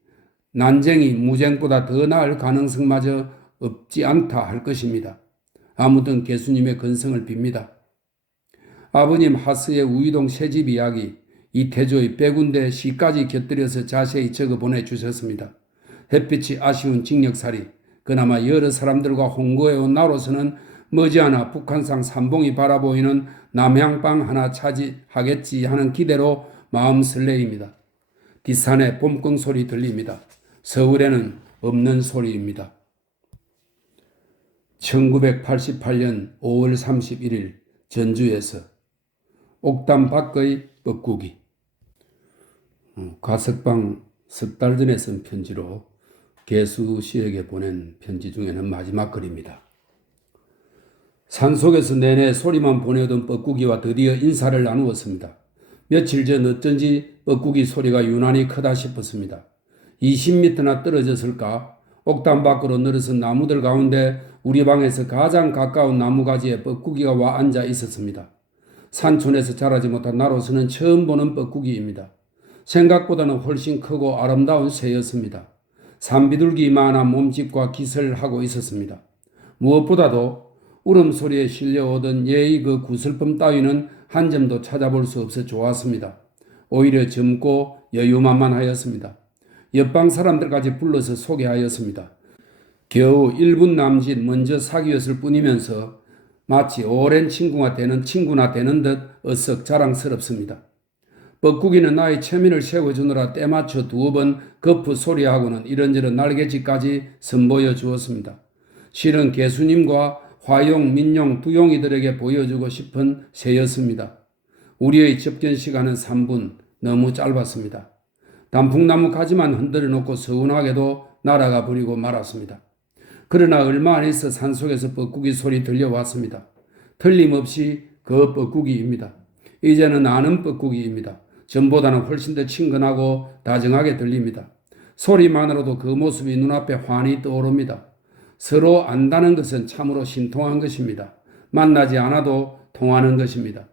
난쟁이, 무쟁보다 더 나을 가능성마저 없지 않다 할 것입니다. 아무튼 예수님의 건성을 빕니다. 아버님 하스의 우이동 새집 이야기, 이태조의 빼군대 시까지 곁들여서 자세히 적어 보내주셨습니다. 햇빛이 아쉬운 징역살이, 그나마 여러 사람들과 홍보해온 나로서는 머지않아 북한산 삼봉이 바라보이는 남향방 하나 차지하겠지 하는 기대로 마음 설레입니다. 뒷산에 봄껑 소리 들립니다. 서울에는 없는 소리입니다. 1988년 5월 31일 전주에서 옥담 밖의 뻐꾸기. 과석방 석 달 전에 쓴 편지로 개수 씨에게 보낸 편지 중에는 마지막 글입니다. 산속에서 내내 소리만 보내던 뻐꾸기와 드디어 인사를 나누었습니다. 며칠 전 어쩐지 뻐꾸기 소리가 유난히 크다 싶었습니다. 20m나 떨어졌을까? 옥담 밖으로 늘어선 나무들 가운데 우리 방에서 가장 가까운 나무가지에 뻐꾸기가 와 앉아 있었습니다. 산촌에서 자라지 못한 나로서는 처음 보는 뻐꾸기입니다. 생각보다는 훨씬 크고 아름다운 새였습니다. 산비둘기만한 몸집과 깃을 하고 있었습니다. 무엇보다도 울음소리에 실려오던 얘의 그 구슬픔 따위는 한 점도 찾아볼 수 없어 좋았습니다. 오히려 젊고 여유만만하였습니다. 옆방 사람들까지 불러서 소개하였습니다. 겨우 1분 남짓 먼저 사귀었을 뿐이면서 마치 오랜 친구나 되는 듯 어썩 자랑스럽습니다. 뻐꾸기는 나의 체면을 세워주느라 때맞춰 두어 번 거푸 소리하고는 이런저런 날개짓까지 선보여 주었습니다. 실은 개수님과 화용, 민용, 두용이들에게 보여주고 싶은 새였습니다. 우리의 접견 시간은 3분, 너무 짧았습니다. 단풍나무 가지만 흔들어 놓고 서운하게도 날아가 버리고 말았습니다. 그러나 얼마 안 있어 산속에서 뻐꾸기 소리 들려왔습니다. 틀림없이 그 뻐꾸기입니다. 이제는 아는 뻐꾸기입니다. 전보다는 훨씬 더 친근하고 다정하게 들립니다. 소리만으로도 그 모습이 눈앞에 환히 떠오릅니다. 서로 안다는 것은 참으로 신통한 것입니다. 만나지 않아도 통하는 것입니다.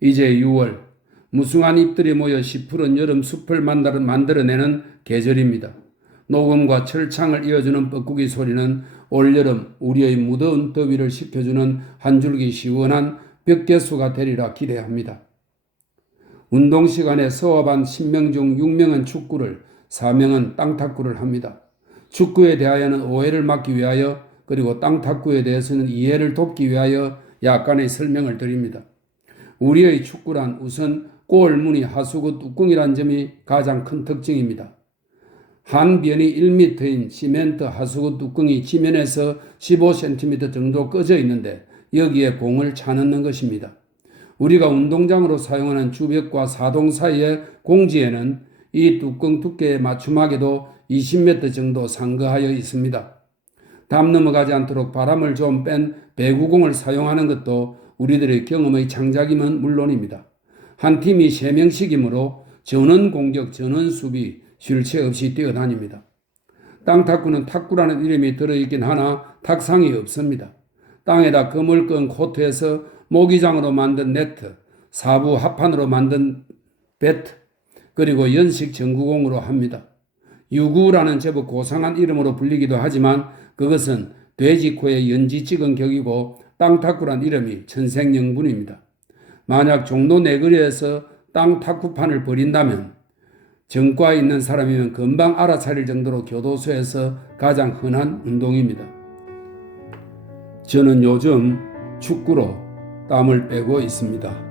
이제 6월, 무성한 잎들이 모여 시푸른 여름 숲을 만들어내는 계절입니다. 녹음과 철창을 이어주는 뻐꾸기 소리는 올여름 우리의 무더운 더위를 식혀주는 한 줄기 시원한 벽개수가 되리라 기대합니다. 운동 시간에 서와반 10명 중 6명은 축구를, 4명은 땅탁구를 합니다. 축구에 대하여는 오해를 막기 위하여 그리고 땅탁구에 대해서는 이해를 돕기 위하여 약간의 설명을 드립니다. 우리의 축구란 우선 골무늬 하수구 뚜껑이란 점이 가장 큰 특징입니다. 한 변이 1m인 시멘트 하수구 뚜껑이 지면에서 15cm 정도 꺼져 있는데 여기에 공을 차넣는 것입니다. 우리가 운동장으로 사용하는 주벽과 사동 사이의 공지에는 이 뚜껑 두께에 맞춤하게도 20m 정도 상거하여 있습니다. 담 넘어가지 않도록 바람을 좀 뺀 배구공을 사용하는 것도 우리들의 경험의 창작임은 물론입니다. 한 팀이 3명씩이므로 전원 공격, 전원 수비, 쉴 새 없이 뛰어다닙니다. 땅탁구는 탁구라는 이름이 들어있긴 하나 탁상이 없습니다. 땅에다 금을 끈 코트에서 모기장으로 만든 네트, 사부 합판으로 만든 배트, 그리고 연식 전구공으로 합니다. 유구라는 제법 고상한 이름으로 불리기도 하지만 그것은 돼지 코에 연지 찍은 격이고 땅 탁구란 이름이 천생연분입니다. 만약 종로 내거리에서 땅 탁구판을 벌인다면 정과에 있는 사람이면 금방 알아차릴 정도로 교도소에서 가장 흔한 운동입니다. 저는 요즘 축구로 땀을 빼고 있습니다.